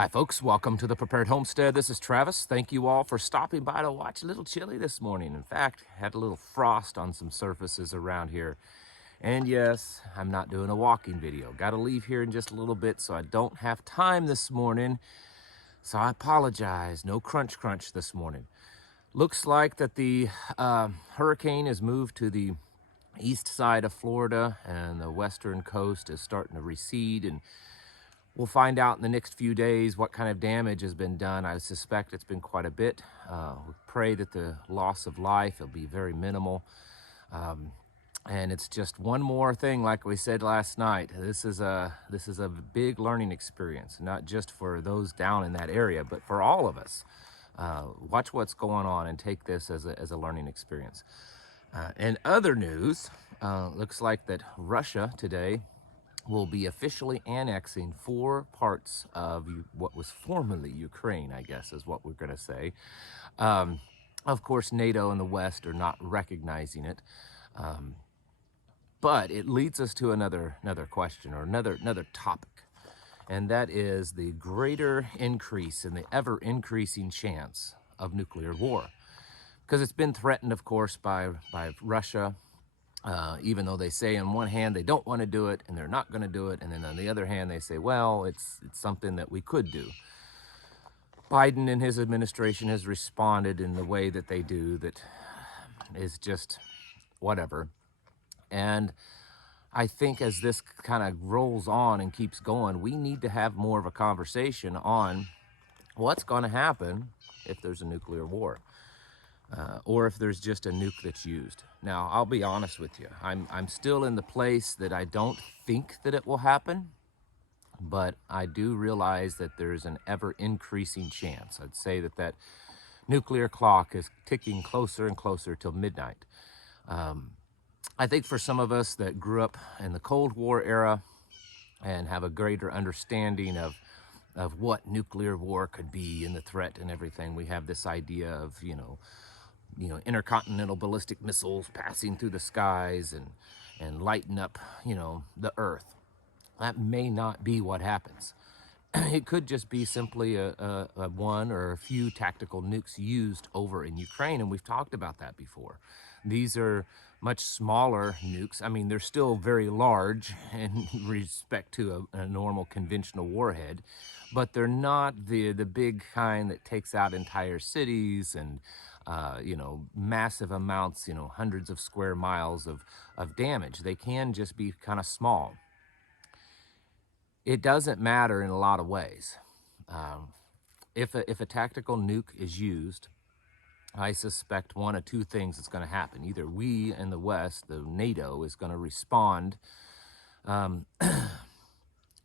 Hi folks, welcome to the Prepared Homestead. This is Travis. Thank you all for stopping by to watch. A little chilly this morning. In fact, had a little frost on some surfaces around here. And yes, I'm not doing a walking video. Got to leave here in just a little bit, so I don't have time this morning. So I apologize. No crunch this morning. Looks like that the hurricane has moved to the east side of Florida, and the western coast is starting to recede, and we'll find out in the next few days what kind of damage has been done. I suspect it's been quite a bit. We pray that the loss of life will be very minimal. And it's just one more thing, like we said last night. This is a big learning experience, not just for those down in that area, but for all of us. Watch what's going on and take this as a learning experience. In other news, looks like that Russia today will be officially annexing 4 parts of what was formerly Ukraine, I guess is what we're going to say. Of course, NATO and the West are not recognizing it. But it leads us to another question, or another topic, and that is the greater increase in the ever increasing chance of nuclear war, because it's been threatened, of course, by Russia. Even though they say on one hand they don't want to do it and they're not going to do it, and then on the other hand they say, well, it's something that we could do. Biden and his administration has responded in the way that they do, that is just whatever. And I think as this kind of rolls on and keeps going, we need to have more of a conversation on what's going to happen if there's a nuclear war. Or if there's just a nuke that's used. Now, I'll be honest with you. I'm still in the place that I don't think that it will happen, but I do realize that there's an ever-increasing chance. I'd say that nuclear clock is ticking closer and closer till midnight. I think for some of us that grew up in the Cold War era and have a greater understanding of what nuclear war could be and the threat and everything, we have this idea of, intercontinental ballistic missiles passing through the skies and lighting up, the earth. That may not be what happens. It could just be simply a one or a few tactical nukes used over in Ukraine, and we've talked about that before. These are much smaller nukes. I mean, they're still very large in respect to a normal conventional warhead, but they're not the big kind that takes out entire cities and massive amounts, hundreds of square miles of damage. They can just be kind of small. It doesn't matter in a lot of ways. If a tactical nuke is used, I suspect one of two things is going to happen. Either we in the West, the NATO, is going to respond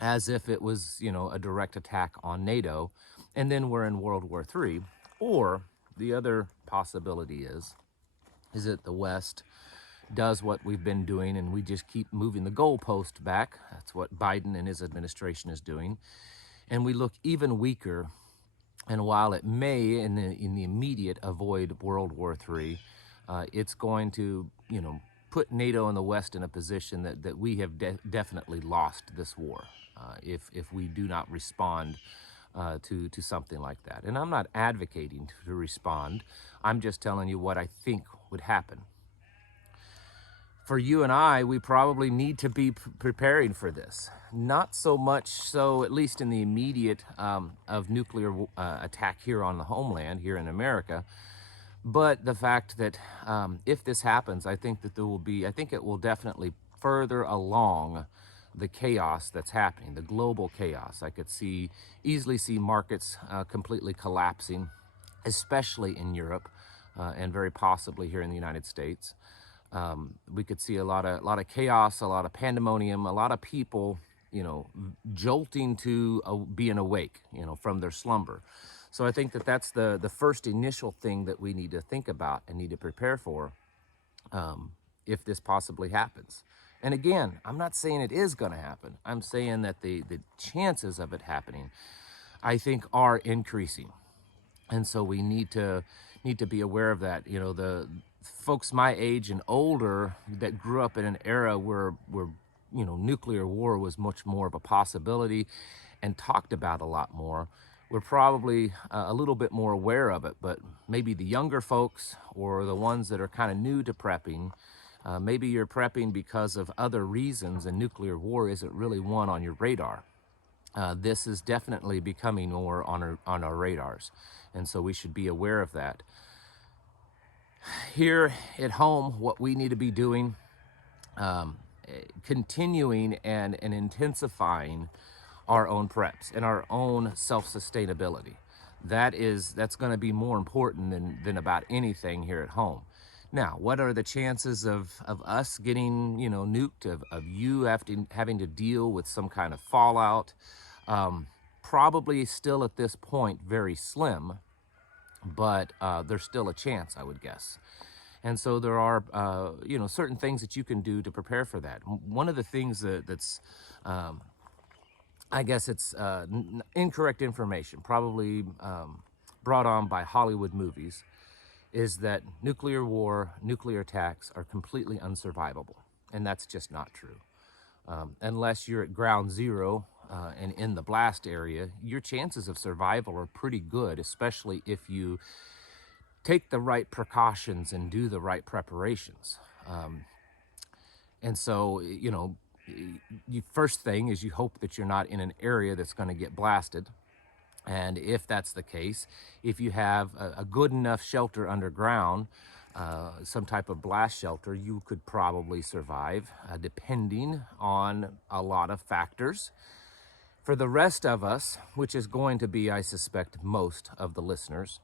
as if it was, a direct attack on NATO, and then we're in World War III. Or the other possibility is that the West does what we've been doing, and we just keep moving the goalpost back. That's what Biden and his administration is doing. And we look even weaker. And while it may, in the immediate, avoid World War III, it's going to, put NATO and the West in a position that we have definitely lost this war if we do not respond to something like that. And I'm not advocating to respond. I'm just telling you what I think would happen. For you and I, we probably need to be preparing for this. Not so much so, at least in the immediate of nuclear attack here on the homeland, here in America, but the fact that if this happens, I think that it will definitely further along the chaos that's happening, the global chaos. I could easily see markets completely collapsing, especially in Europe and very possibly here in the United States. We could see a lot of chaos, a lot of pandemonium, a lot of people, jolting to being awake, from their slumber. So I think that's the first initial thing that we need to think about and need to prepare for if this possibly happens. And again, I'm not saying it is going to happen. I'm saying that the chances of it happening, I think, are increasing. And so we need to be aware of that. The folks my age and older that grew up in an era where nuclear war was much more of a possibility and talked about a lot more, we're probably a little bit more aware of it. But maybe the younger folks or the ones that are kind of new to prepping, maybe you're prepping because of other reasons and nuclear war isn't really one on your radar. This is definitely becoming more on our radars, and so we should be aware of that. Here at home, what we need to be doing, continuing and intensifying our own preps and our own self-sustainability. That's going to be more important than about anything here at home. Now, what are the chances of us getting, nuked, of you having to deal with some kind of fallout? Probably still at this point very slim, but there's still a chance, I would guess. And so there are, certain things that you can do to prepare for that. One of the things that's, I guess it's incorrect information, probably brought on by Hollywood movies, is that nuclear war, nuclear attacks are completely unsurvivable. And that's just not true. Unless you're at ground zero and in the blast area, your chances of survival are pretty good, especially if you take the right precautions and do the right preparations. And so, first thing is you hope that you're not in an area that's going to get blasted. And if that's the case, if you have a good enough shelter underground, some type of blast shelter, you could probably survive, depending on a lot of factors. For the rest of us, which is going to be, I suspect, most of the listeners,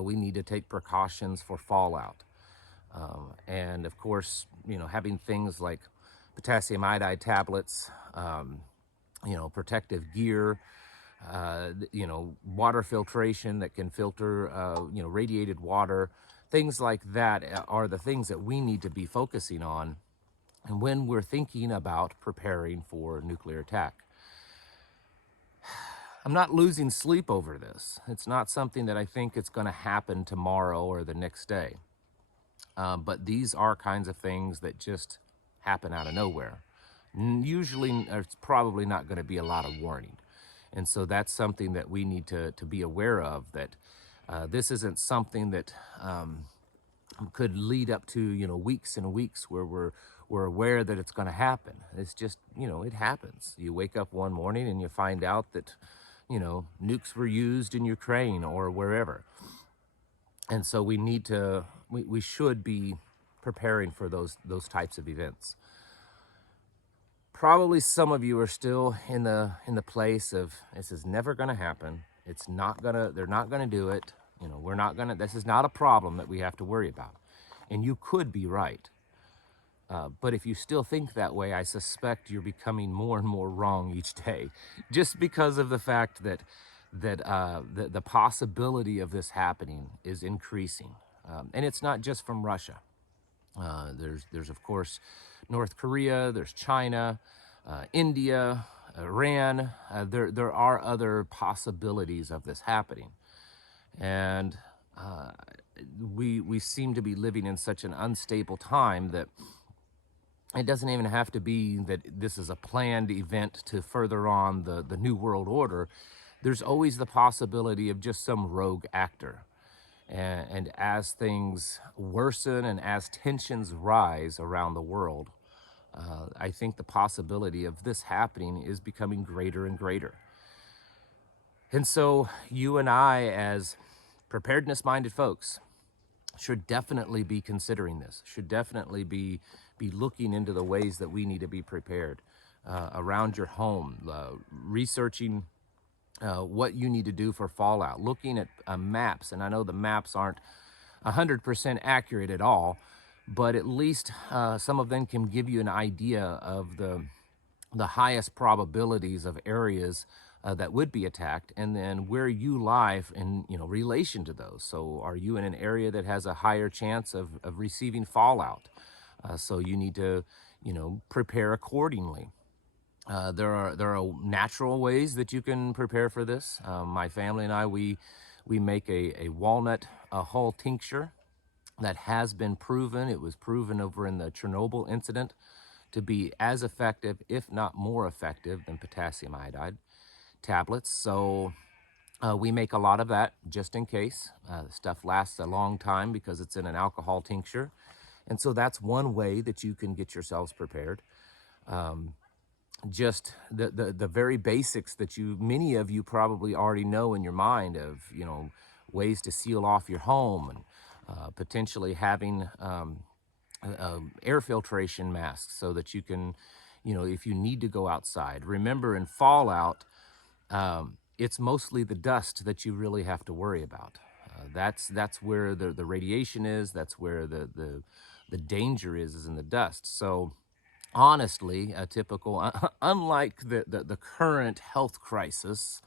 we need to take precautions for fallout. And of course, having things like potassium iodide tablets, protective gear, water filtration that can filter, radiated water, things like that are the things that we need to be focusing on. And when we're thinking about preparing for nuclear attack, I'm not losing sleep over this. It's not something that I think it's going to happen tomorrow or the next day. But these are kinds of things that just happen out of nowhere. Usually, it's probably not going to be a lot of warning. And so that's something that we need to be aware of, that this isn't something that could lead up to, weeks and weeks where we're aware that it's going to happen. It's just, it happens. You wake up one morning and you find out that, nukes were used in Ukraine or wherever. And so we need to, we should be preparing for those types of events. Probably some of you are still in the place of, this is never going to happen. They're not going to do it. This is not a problem that we have to worry about. And you could be right. But if you still think that way, I suspect you're becoming more and more wrong each day, just because of the fact that the possibility of this happening is increasing. And it's not just from Russia. There's of course North Korea, there's China, India, Iran. There are other possibilities of this happening. And we seem to be living in such an unstable time that it doesn't even have to be that this is a planned event to further on the New World Order. There's always the possibility of just some rogue actor. And as things worsen and as tensions rise around the world, I think the possibility of this happening is becoming greater and greater. And so you and I, as preparedness-minded folks, should definitely be considering this, should definitely be looking into the ways that we need to be prepared around your home, researching what you need to do for fallout, looking at maps. And I know the maps aren't 100% accurate at all, but at least some of them can give you an idea of the highest probabilities of areas that would be attacked, and then where you lie in relation to those. So are you in an area that has a higher chance of receiving fallout? So you need to prepare accordingly. There are natural ways that you can prepare for this. My family and I, we make a walnut hull tincture that has been proven. It was proven over in the Chernobyl incident to be as effective, if not more effective, than potassium iodide tablets. So we make a lot of that just in case. The stuff lasts a long time because it's in an alcohol tincture. And so that's one way that you can get yourselves prepared. Just the very basics that many of you probably already know in your mind of, ways to seal off your home, and potentially having air filtration masks so that you can, if you need to go outside. Remember, in fallout, it's mostly the dust that you really have to worry about. That's where the radiation is. That's where the danger is in the dust. So honestly, a typical, unlike the current health crisis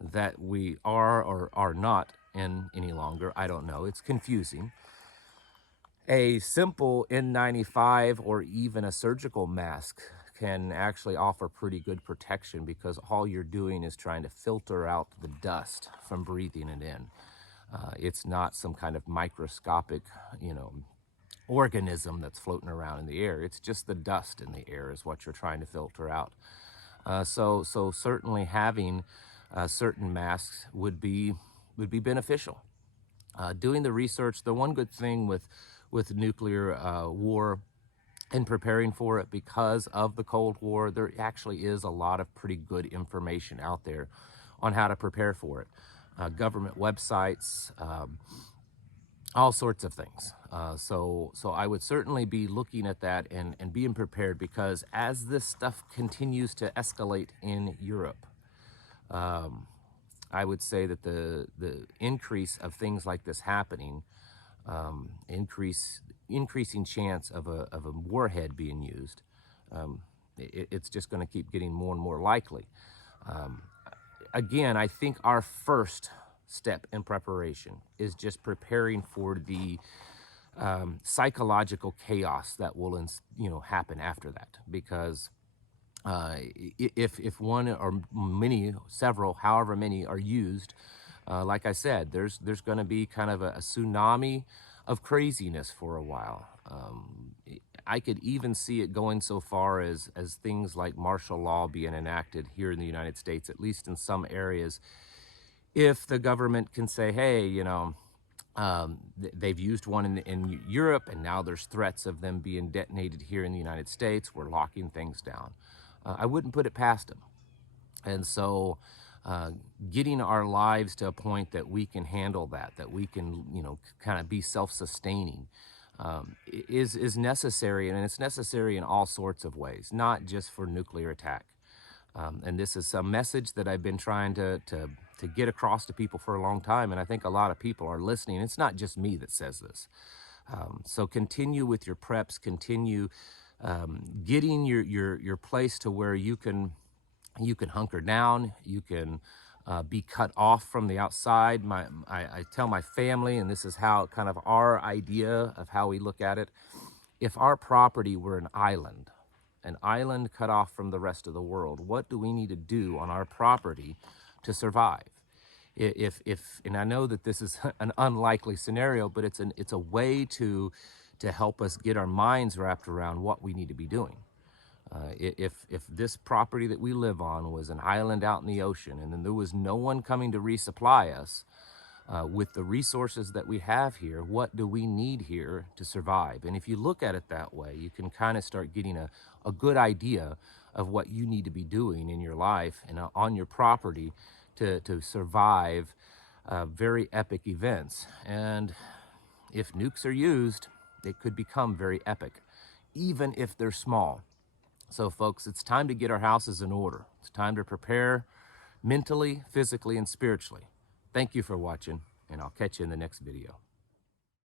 that we are or are not in any longer, I don't know, it's confusing. A simple N95 or even a surgical mask can actually offer pretty good protection, because all you're doing is trying to filter out the dust from breathing it in. It's not some kind of microscopic, organism that's floating around in the air. It's just the dust in the air is what you're trying to filter out. So certainly having certain masks would be beneficial. Doing the research, the one good thing with nuclear war and preparing for it, because of the Cold War, there actually is a lot of pretty good information out there on how to prepare for it. Government websites, all sorts of things. So I would certainly be looking at that and being prepared, because as this stuff continues to escalate in Europe, I would say that the increase of things like this happening, increasing chance of a warhead being used, it's just going to keep getting more and more likely. Again, I think our first step in preparation is just preparing for the psychological chaos that will happen after that, because if one or many, several, however many are used, like I said, there's going to be kind of a tsunami of craziness for a while. I could even see it going so far as things like martial law being enacted here in the United States, at least in some areas, if the government can say, hey, they've used one in Europe, and now there's threats of them being detonated here in the United States, we're locking things down. I wouldn't put it past them. And so getting our lives to a point that we can handle that we can, kind of be self-sustaining, is necessary, and it's necessary in all sorts of ways, not just for nuclear attack. And this is a message that I've been trying to get across to people for a long time, and I think a lot of people are listening. It's not just me that says this. So continue with your preps, continue getting your place to where you can hunker down, you can be cut off from the outside. I tell my family, and this is how kind of our idea of how we look at it, if our property were an island cut off from the rest of the world, what do we need to do on our property to survive? And I know that this is an unlikely scenario, but it's a way to help us get our minds wrapped around what we need to be doing. If this property that we live on was an island out in the ocean, and then there was no one coming to resupply us with the resources that we have here, what do we need here to survive? And if you look at it that way, you can kind of start getting a good idea of what you need to be doing in your life and on your property to survive very epic events. And if nukes are used, they could become very epic, even if they're small. So folks, it's time to get our houses in order. It's time to prepare mentally, physically, and spiritually. Thank you for watching, and I'll catch you in the next video.